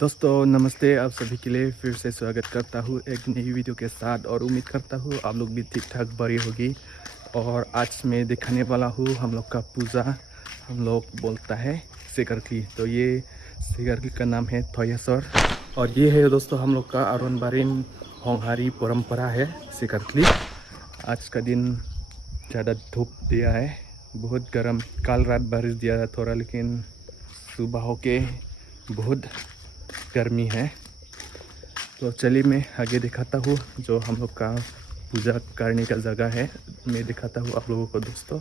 दोस्तों नमस्ते, आप सभी के लिए फिर से स्वागत करता हूँ एक नई वीडियो के साथ। और उम्मीद करता हूँ आप लोग भी ठीक ठाक बड़ी होगी। और आज मैं दिखाने वाला हूँ हम लोग का पूजा। हम लोग बोलता है सिकरकी, तो ये सिकरकी का नाम है थोयसर। और ये है दोस्तों हम लोग का अरुणबारिन होंगहारी परंपरा है सिकरकी। आज का दिन ज़्यादा धूप दिया है, बहुत गर्म। कल रात बारिश दिया था थोड़ा, लेकिन सुबह होके बहुत गर्मी है। तो चलिए मैं आगे दिखाता हूँ जो हम लोग का पूजा करने का जगह है। मैं दिखाता हूँ आप लोगों को दोस्तों।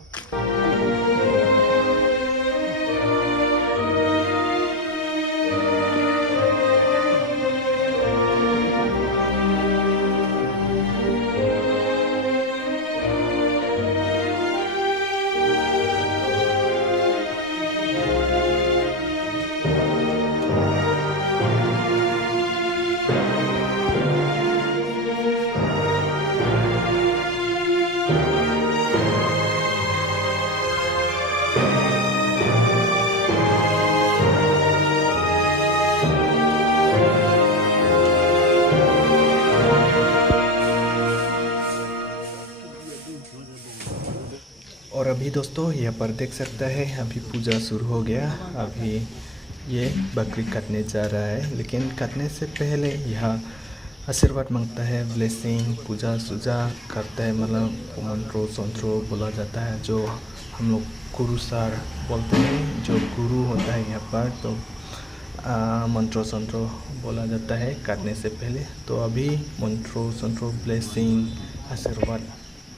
और अभी दोस्तों यहाँ पर देख सकता है अभी पूजा शुरू हो गया। अभी ये बकरी काटने जा रहा है, लेकिन काटने से पहले यहाँ आशीर्वाद मांगता है, ब्लेसिंग पूजा सूजा करता है। मतलब मंत्रो संत्रो बोला जाता है, जो हम लोग गुरु सार बोलते हैं। जो गुरु होता है यहाँ पर, तो मंत्रो संत्रो बोला जाता है काटने से पहले। तो अभी मंत्रो संत्रो ब्लेसिंग आशीर्वाद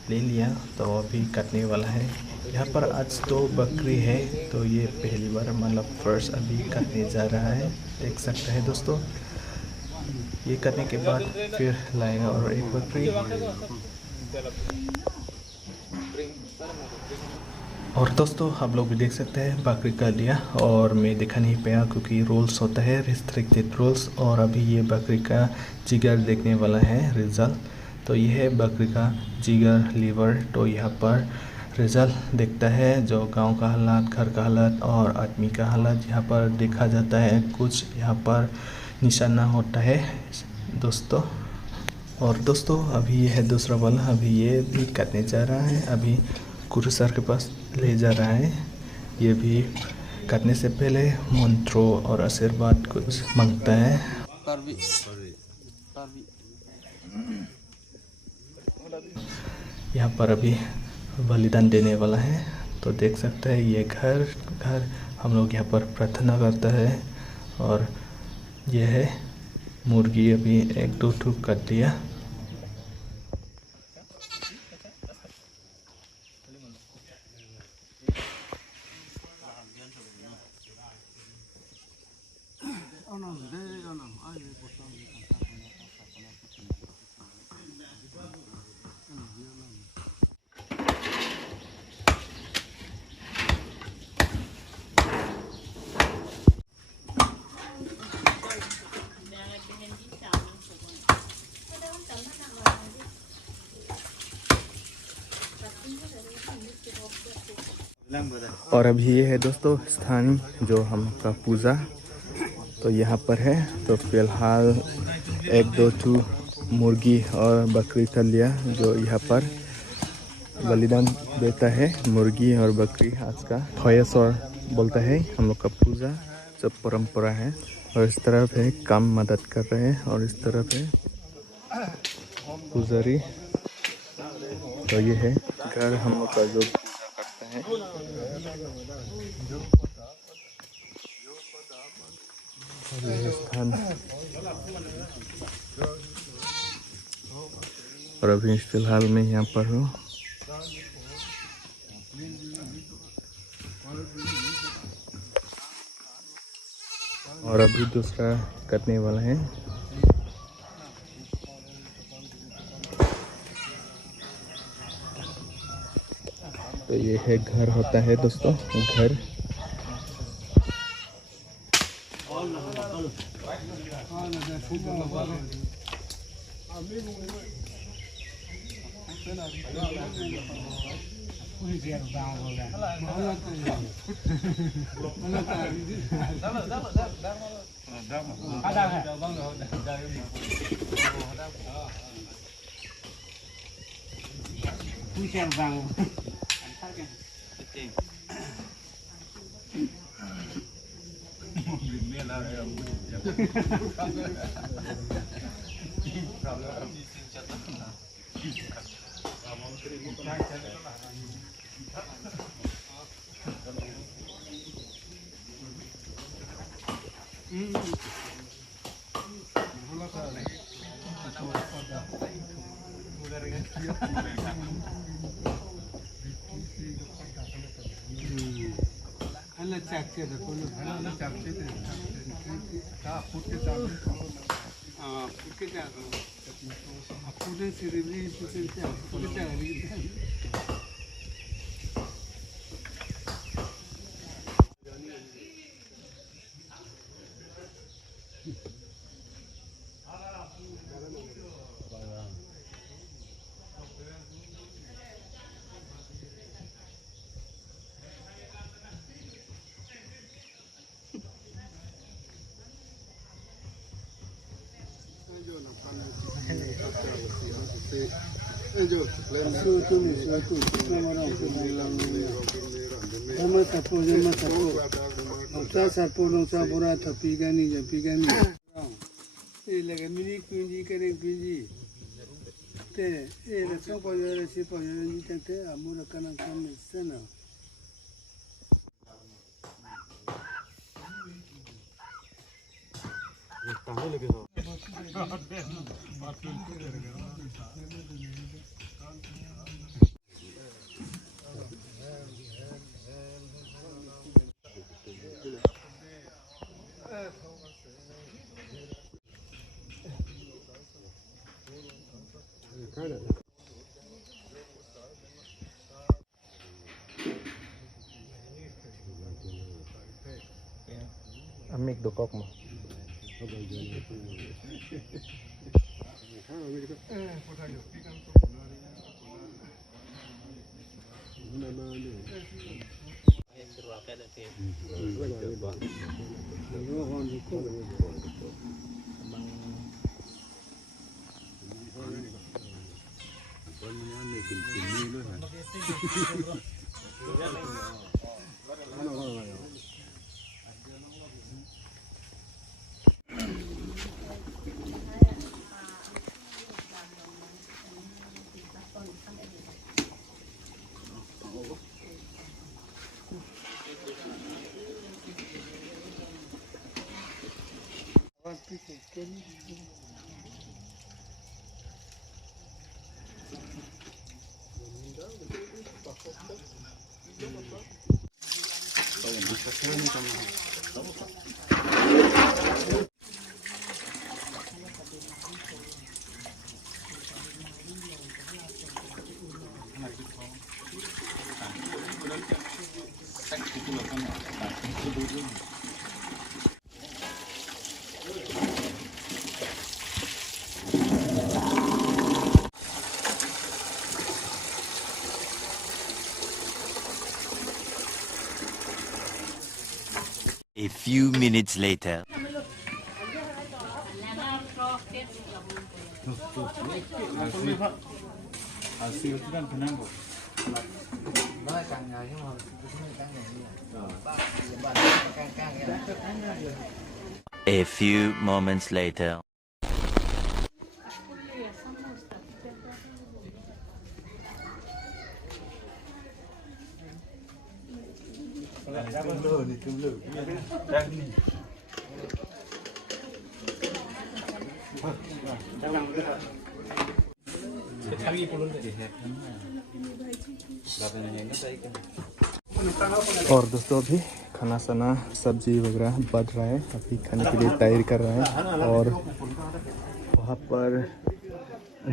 ले लिया, तो अभी काटने वाला है। यहाँ पर आज तो बकरी है, तो ये पहली बार मतलब फर्स्ट अभी काटने जा रहा है। देख सकते हैं दोस्तों, ये करने के बाद फिर लाएगा और एक बकरी। और दोस्तों आप लोग भी देख सकते हैं बकरी का लिया, और मैं दिखा नहीं पाया क्योंकि रूल्स होता है, रिस्ट्रिक्टेड रूल्स। और अभी ये बकरी का जिगर देखने वाला है रिजल्ट। तो ये है बकरी का जिगर लीवर। तो यहाँ पर रिजल्ट देखता है, जो गांव का हालात, घर का हालात और आदमी का हालात यहाँ पर देखा जाता है। कुछ यहाँ पर निशाना होता है दोस्तों। और दोस्तों अभी ये है दूसरा वाला, अभी ये भी काटने जा रहा है। अभी गुरु सर के पास ले जा रहा है। ये भी काटने से पहले मंत्रों और आशीर्वाद कुछ मांगता है। यहाँ पर अभी बलिदान देने वाला है। तो देख सकते हैं ये घर हम लोग यहाँ पर प्रार्थना करता है। और यह है मुर्गी, अभी एक दो ठुक काट दिया। और अभी ये है दोस्तों स्थान जो हम का पूजा तो यहाँ पर है। तो फिलहाल एक दो ठू मुर्गी और बकरी का लिया, जो यहाँ पर बलिदान देता है। मुर्गी और बकरी आज का थोयसर बोलता है हम लोग का पूजा जो परंपरा है। और इस तरफ है काम मदद कर रहे हैं, और इस तरफ है पुजारी। तो ये है घर हम लोग का जो पूजा करता है। ये स्थान। और अभी फिलहाल मैं यहाँ पर हूँ। और अभी दूसरा करने वाला है। तो ये है घर होता है दोस्तों, घर। Amik do kok mo. A few minutes later. A few moments later. और दोस्तों अभी खाना साना सब्जी वगैरह बन रहा है, अभी खाने के लिए तैयारी कर रहे हैं। और वहाँ पर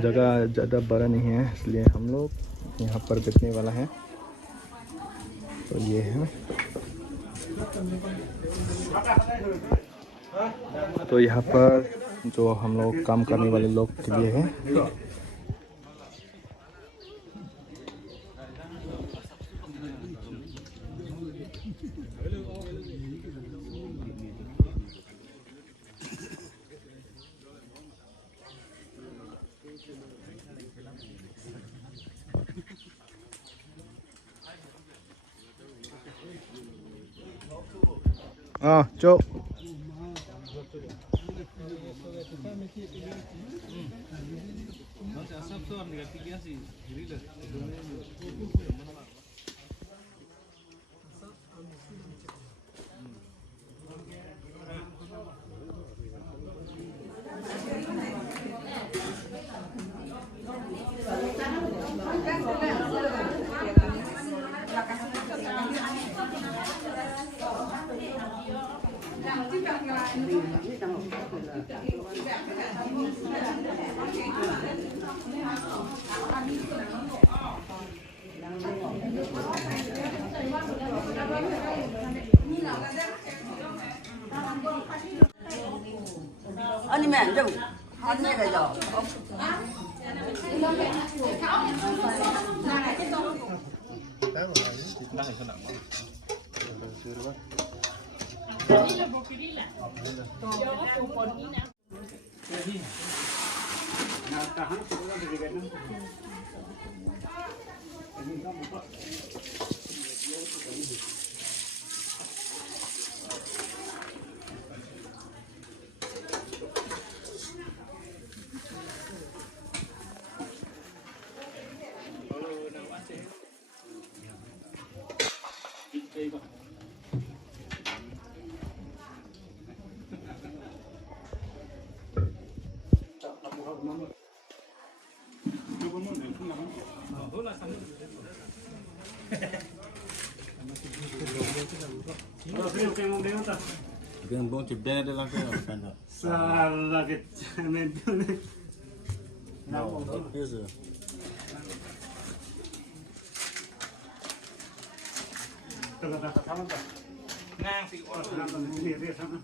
जगह ज़्यादा बड़ा नहीं है, इसलिए हम लोग यहाँ पर बैठने वाला है। तो ये है, तो यहाँ पर जो हम लोग काम करने वाले लोग के लिए है। โจ๊ก아니면 좀 한내가죠. Kung buong tibden na lang kayo, kanda. Salah kita mentu ni. No, here's a... Kalau dah sama dah. Nang si orang ni dia sama.